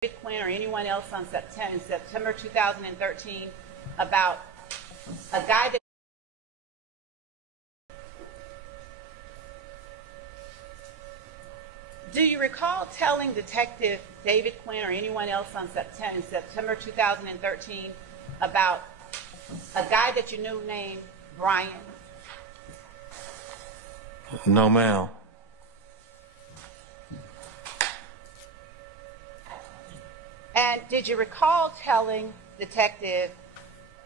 David Quinn or anyone else in September 2013 about a guy that Do you recall telling Detective David Quinn or anyone else in September 2013 about a guy that you knew named Brian? No, ma'am. And did you recall telling Detective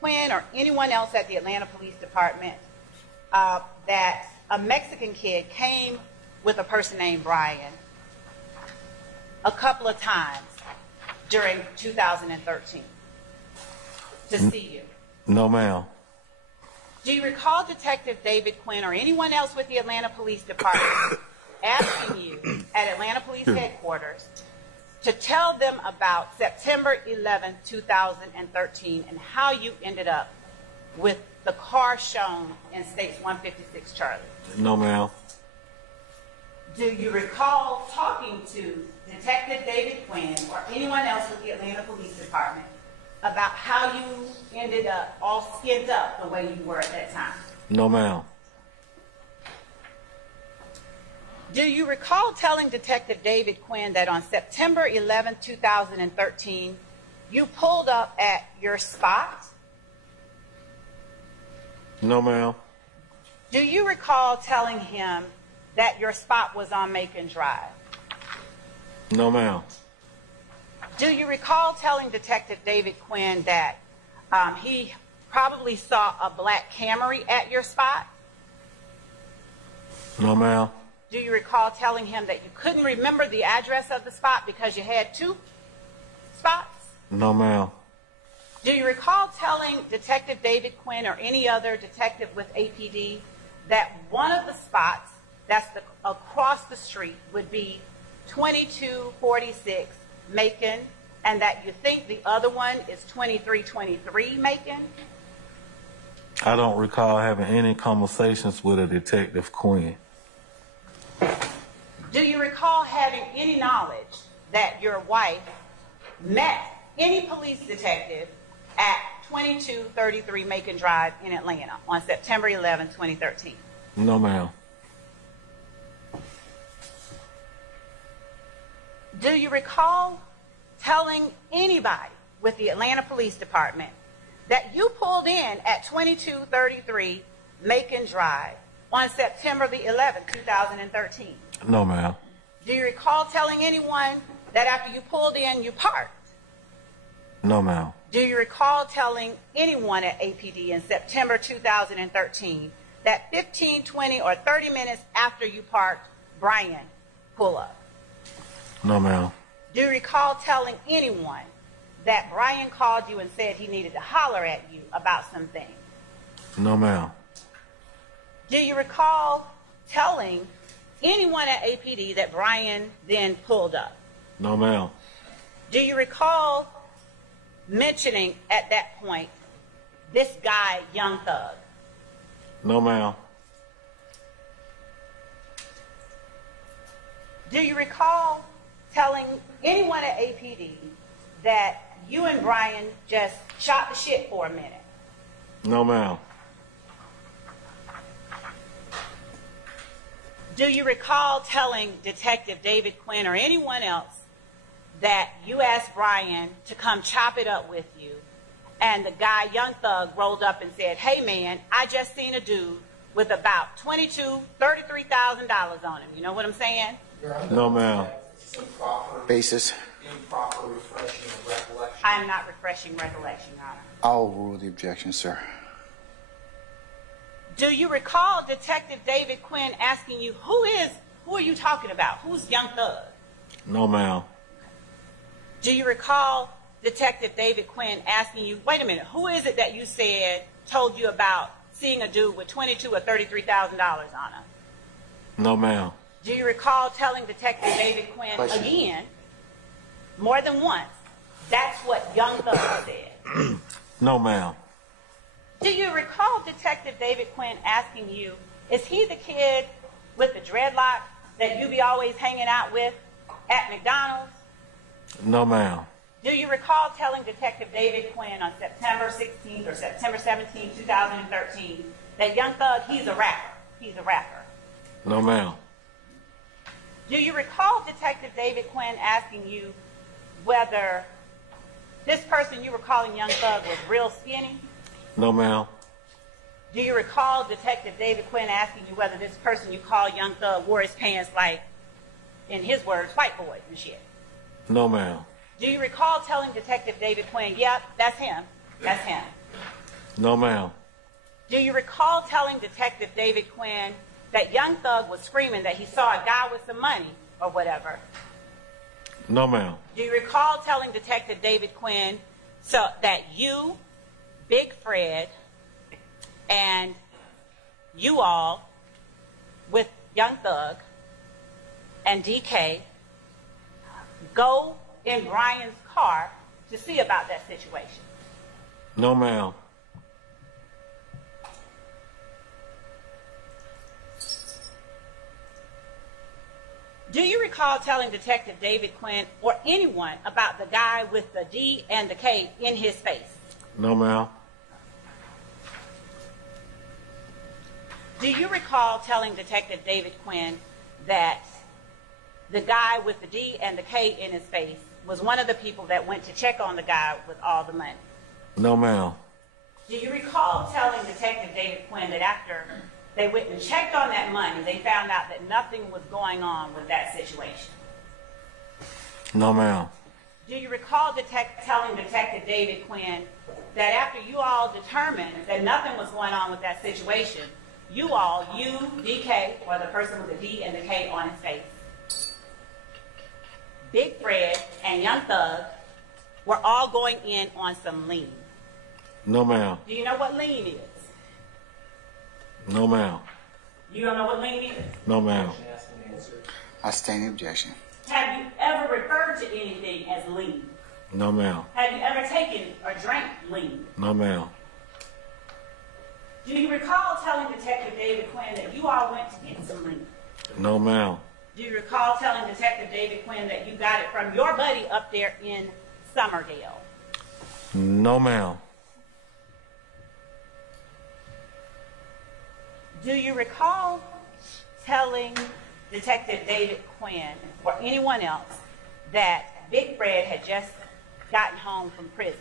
Quinn or anyone else at the Atlanta Police Department that a Mexican kid came with a person named Brian a couple of times during 2013 to see you? No, ma'am. Do you recall Detective David Quinn or anyone else with the Atlanta Police Department asking you at Atlanta Police Headquarters to tell them about September 11, 2013 and how you ended up with the car shown in States 156 Charlie? No, ma'am. Do you recall talking to Detective David Quinn or anyone else with the Atlanta Police Department about how you ended up all skinned up the way you were at that time? No, ma'am. Do you recall telling Detective David Quinn that on September 11, 2013, you pulled up at your spot? No, ma'am. Do you recall telling him that your spot was on Macon Drive? No, ma'am. Do you recall telling Detective David Quinn that he probably saw a black Camry at your spot? No, ma'am. Do you recall telling him that you couldn't remember the address of the spot because you had two spots? No, ma'am. Do you recall telling Detective David Quinn or any other detective with APD that one of the spots that's across the street would be 2246 Macon and that you think the other one is 2323 Macon? I don't recall having any conversations with a Detective Quinn. Do you recall having any knowledge that your wife met any police detective at 2233 Macon Drive in Atlanta on September 11, 2013? No, ma'am. Do you recall telling anybody with the Atlanta Police Department that you pulled in at 2233 Macon Drive on September the 11th, 2013? No, ma'am. Do you recall telling anyone that after you pulled in, you parked? No, ma'am. Do you recall telling anyone at APD in September 2013 that 15, 20, or 30 minutes after you parked, Brian pull up? No, ma'am. Do you recall telling anyone that Brian called you and said he needed to holler at you about some things? No, ma'am. Do you recall telling anyone at APD that Brian then pulled up? No, ma'am. Do you recall mentioning at that point this guy, Young Thug? No, ma'am. Do you recall telling anyone at APD that you and Brian just shot the shit for a minute? No, ma'am. Do you recall telling Detective David Quinn or anyone else that you asked Brian to come chop it up with you and the guy, Young Thug, rolled up and said, "Hey man, I just seen a dude with about $33,000 on him." You know what I'm saying? No, ma'am. Basis. Improper refreshing of recollection. I am not refreshing recollection, Your Honor. I'll rule the objection, sir. Do you recall Detective David Quinn asking you, who are you talking about? Who's Young Thug? No, ma'am. Do you recall Detective David Quinn asking you, wait a minute, who is it that you said told you about seeing a dude with $22,000 or $33,000 on him? No, ma'am. Do you recall telling Detective David Quinn again, more than once, that's what Young Thug said? No, ma'am. Do you recall Detective David Quinn asking you, is he the kid with the dreadlocks that you be always hanging out with at McDonald's? No, ma'am. Do you recall telling Detective David Quinn on September 16th or September 17th, 2013, that Young Thug, he's a rapper? He's a rapper. No, ma'am. Do you recall Detective David Quinn asking you whether this person you were calling Young Thug was real skinny? No, ma'am. Do you recall Detective David Quinn asking you whether this person you call Young Thug wore his pants like, in his words, white boys and shit? No, ma'am. Do you recall telling Detective David Quinn, yep, that's him, that's him? No, ma'am. Do you recall telling Detective David Quinn that Young Thug was screaming that he saw a guy with some money or whatever? No, ma'am. Do you recall telling Detective David Quinn so that you, Big Fred, and you all with Young Thug and DK go in Brian's car to see about that situation? No, ma'am. Do you recall telling Detective David Quinn or anyone about the guy with the D and the K in his face? No, ma'am. Do you recall telling Detective David Quinn that the guy with the D and the K in his face was one of the people that went to check on the guy with all the money? No, ma'am. Do you recall telling Detective David Quinn that after they went and checked on that money, they found out that nothing was going on with that situation? No, ma'am. Do you recall telling Detective David Quinn that after you all determined that nothing was going on with that situation, you, DK, or the person with the D and the K on his face, Big Fred and Young Thug, were all going in on some lean? No, ma'am. Do you know what lean is? No, ma'am. You don't know what lean is? No, ma'am. I stand in objection. Have you ever referred to anything as lean? No, ma'am. Have you ever taken or drank lean? No, ma'am. Do you recall telling Detective David Quinn that you all went to get some lean? No, ma'am. Do you recall telling Detective David Quinn that you got it from your buddy up there in Summerdale? No, ma'am. Do you recall telling Detective David Quinn or anyone else that Big Fred had just gotten home from prison?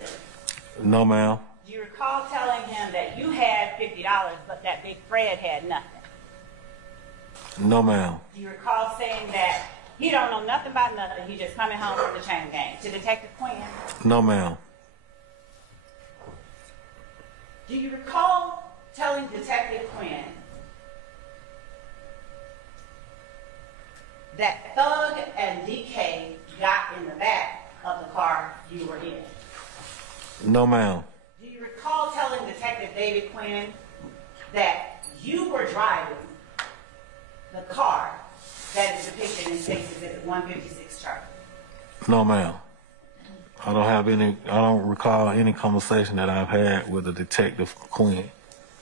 No, ma'am. Do you recall telling him that you had $50, but that Big Fred had nothing? No, ma'am. Do you recall saying that he don't know nothing about nothing, he just coming home from the chain gang to Detective Quinn? No, ma'am. Do you recall telling Detective Quinn that Thug and DK got in the back of the car you were in? No, ma'am. Do you recall telling Detective David Quinn that you were driving the car that is depicted in Stacy's at 156 chart? No, ma'am. I don't recall any conversation that I've had with a Detective Quinn.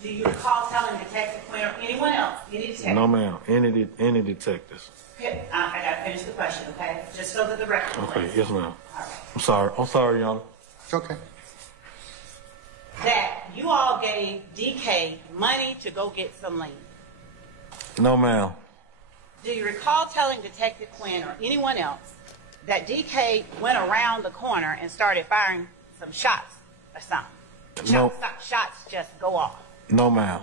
Do you recall telling Detective Quinn or anyone else, any detective? No, ma'am. Any detectives. Okay, I gotta finish the question, okay? Just so that the record Okay, reflects. yes, ma'am. All right. I'm sorry, Your Honor. It's okay. That you all gave DK money to go get some lean. No, ma'am. Do you recall telling Detective Quinn or anyone else that DK went around the corner and started firing some shots or something? No. Shots just go off. No, ma'am.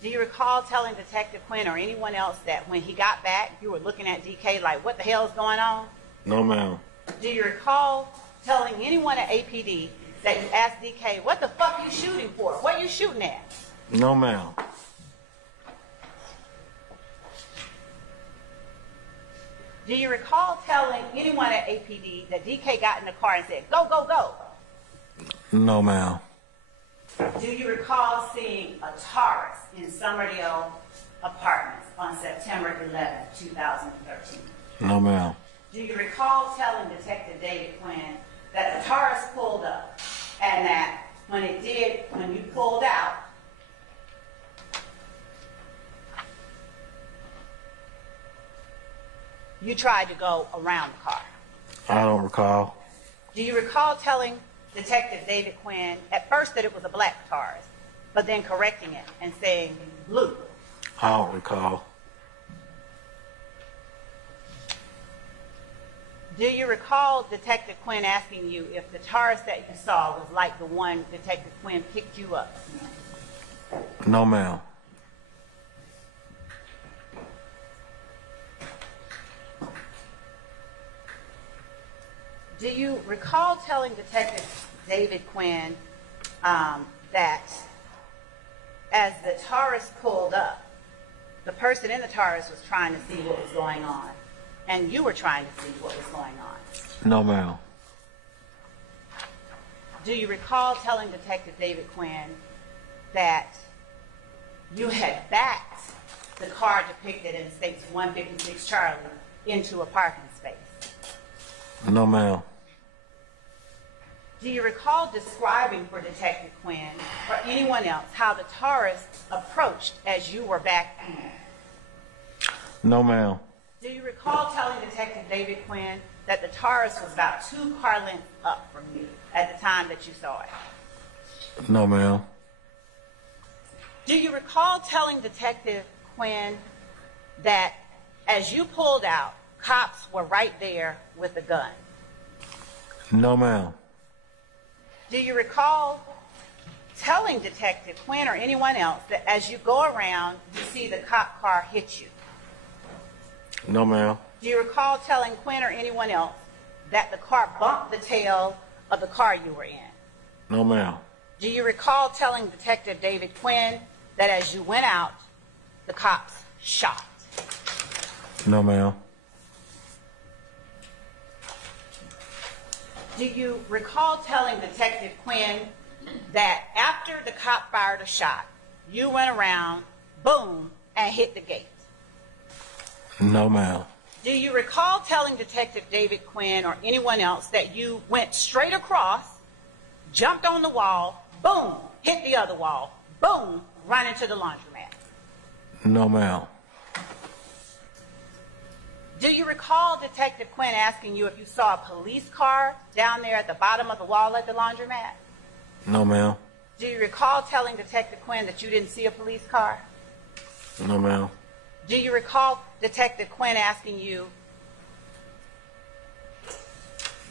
Do you recall telling Detective Quinn or anyone else that when he got back, you were looking at DK like, what the hell is going on? No, ma'am. Do you recall telling anyone at APD that you asked DK, what the fuck you shooting for? What you shooting at? No, ma'am. Do you recall telling anyone at APD that DK got in the car and said, go, go, go? No, ma'am. Do you recall seeing a Taurus in Summerdale Apartments on September 11, 2013? No, ma'am. Do you recall telling Detective David Quinn that the Taurus pulled up and that when you pulled out, you tried to go around the car? I don't recall. Do you recall telling Detective David Quinn at first that it was a black Taurus, but then correcting it and saying blue? I don't recall. Do you recall Detective Quinn asking you if the Taurus that you saw was like the one Detective Quinn picked you up? No, ma'am. Do you recall telling Detective David Quinn that as the Taurus pulled up, the person in the Taurus was trying to see what was going on, and you were trying to see what was going on? No, ma'am. Do you recall telling Detective David Quinn that you had backed the car depicted in States 156 Charlie into a parking space? No, ma'am. Do you recall describing for Detective Quinn or anyone else how the Taurus approached as you were back in? No, ma'am. Do you recall telling Detective David Quinn that the Taurus was about 2 car lengths up from you at the time that you saw it? No, ma'am. Do you recall telling Detective Quinn that as you pulled out, cops were right there with a gun? No, ma'am. Do you recall telling Detective Quinn or anyone else that as you go around, you see the cop car hit you? No, ma'am. Do you recall telling Quinn or anyone else that the car bumped the tail of the car you were in? No, ma'am. Do you recall telling Detective David Quinn that as you went out, the cops shot? No, ma'am. Do you recall telling Detective Quinn that after the cop fired a shot, you went around, boom, and hit the gate? No, ma'am. Do you recall telling Detective David Quinn or anyone else that you went straight across, jumped on the wall, boom, hit the other wall, boom, run into the laundromat? No, ma'am. Do you recall Detective Quinn asking you if you saw a police car down there at the bottom of the wall at the laundromat? No, ma'am. Do you recall telling Detective Quinn that you didn't see a police car? No, ma'am. Do you recall Detective Quinn asking you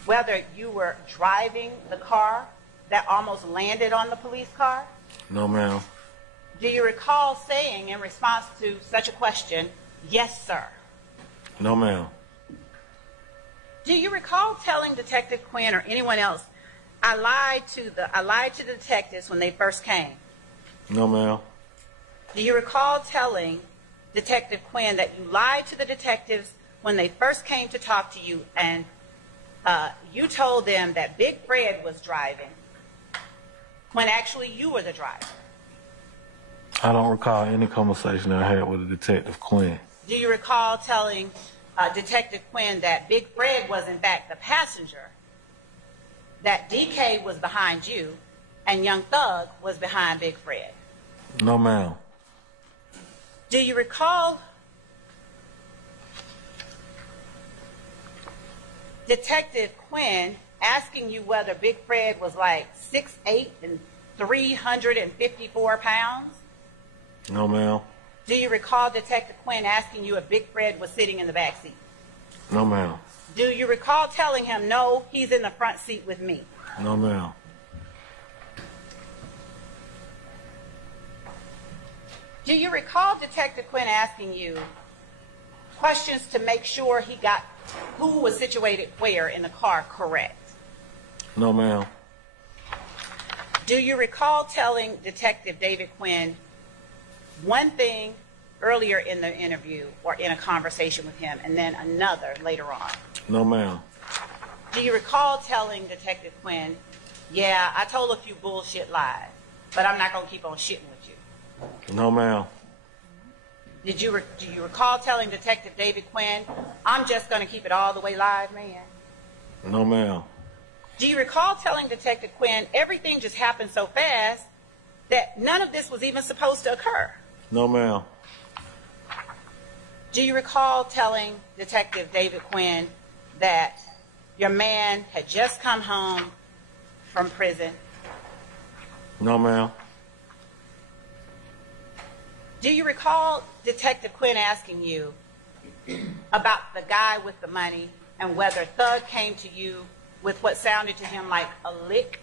whether you were driving the car that almost landed on the police car? No, ma'am. Do you recall saying in response to such a question, "Yes, sir"? No, ma'am. Do you recall telling Detective Quinn or anyone else, I lied to the detectives when they first came"? No, ma'am. Do you recall telling Detective Quinn that you lied to the detectives when they first came to talk to you and you told them that Big Fred was driving when actually you were the driver? I don't recall any conversation I had with Detective Quinn. Do you recall telling Detective Quinn that Big Fred was in fact the passenger, that DK was behind you, and Young Thug was behind Big Fred? No, ma'am. Do you recall Detective Quinn asking you whether Big Fred was like 6'8" and 354 pounds? No, ma'am. Do you recall Detective Quinn asking you if Big Fred was sitting in the back seat? No, ma'am. Do you recall telling him, "No, he's in the front seat with me"? No, ma'am. Do you recall Detective Quinn asking you questions to make sure he got who was situated where in the car correct? No, ma'am. Do you recall telling Detective David Quinn one thing earlier in the interview or in a conversation with him and then another later on? No, ma'am. Do you recall telling Detective Quinn, "Yeah, I told a few bullshit lies, but I'm not going to keep on shitting with you"? No, ma'am. Do you recall telling Detective David Quinn, "I'm just going to keep it all the way live, man"? No, ma'am. Do you recall telling Detective Quinn everything just happened so fast that none of this was even supposed to occur? No, ma'am. Do you recall telling Detective David Quinn that your man had just come home from prison? No, ma'am. Do you recall Detective Quinn asking you about the guy with the money and whether Thug came to you with what sounded to him like a lick?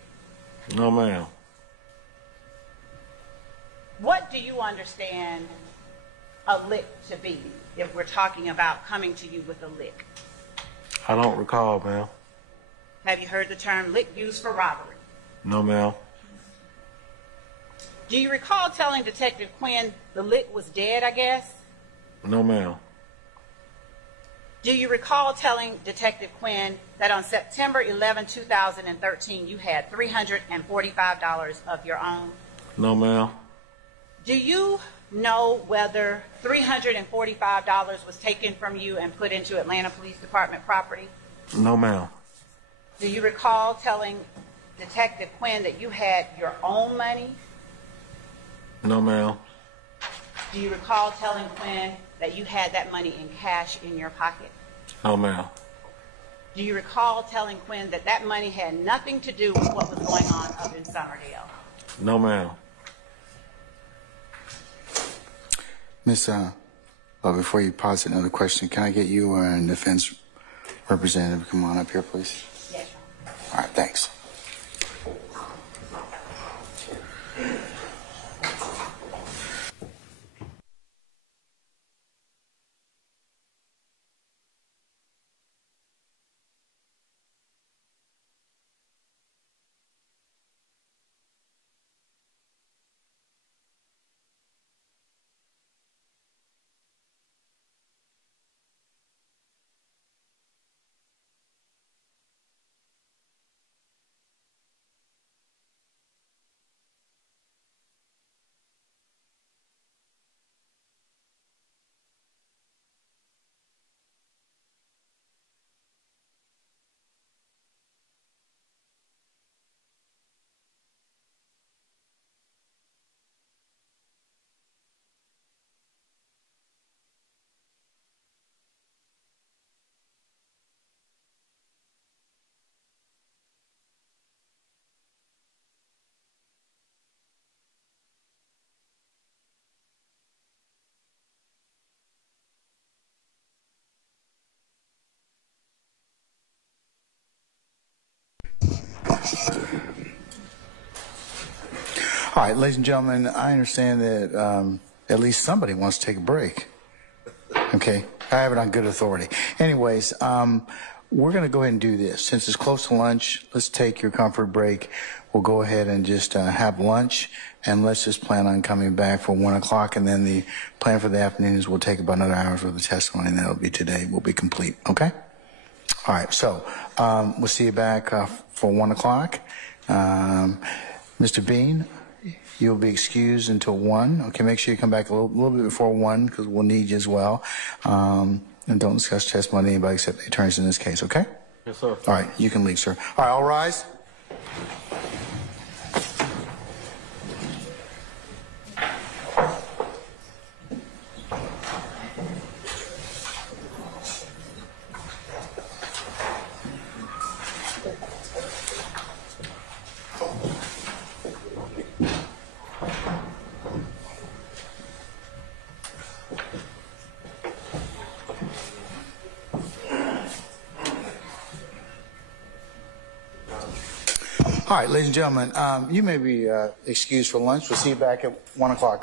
No, ma'am. What do you understand a lick to be if we're talking about coming to you with a lick? I don't recall, ma'am. Have you heard the term lick used for robbery? No, ma'am. Do you recall telling Detective Quinn the lick was dead, I guess? No, ma'am. Do you recall telling Detective Quinn that on September 11, 2013, you had $345 of your own? No, ma'am. Do you know whether $345 was taken from you and put into Atlanta Police Department property? No, ma'am. Do you recall telling Detective Quinn that you had your own money? No, ma'am. Do you recall telling Quinn that you had that money in cash in your pocket? No, ma'am. Do you recall telling Quinn that that money had nothing to do with what was going on up in Summerdale? No, ma'am. Miss, before you pause another question, can I get you or a defense representative to come on up here, please? Yes, Your Honor. All right, thanks. All right, ladies and gentlemen, I understand that at least somebody wants to take a break. Okay, I have it on good authority. Anyways, we're going to go ahead and do this. Since it's close to lunch, let's take your comfort break. We'll go ahead and just have lunch, and let's just plan on coming back for 1 o'clock, and then the plan for the afternoon is we'll take about another hour's worth of testimony, and that'll be today. We'll be complete, okay? All right, so we'll see you back for 1 o'clock. Mr. Bean, you'll be excused until 1. Okay, make sure you come back a little bit before 1 because we'll need you as well. And don't discuss testimony with anybody except the attorneys in this case, okay? Yes, sir. All right, you can leave, sir. All right, all rise. All right, ladies and gentlemen, you may be excused for lunch. We'll see you back at 1 o'clock.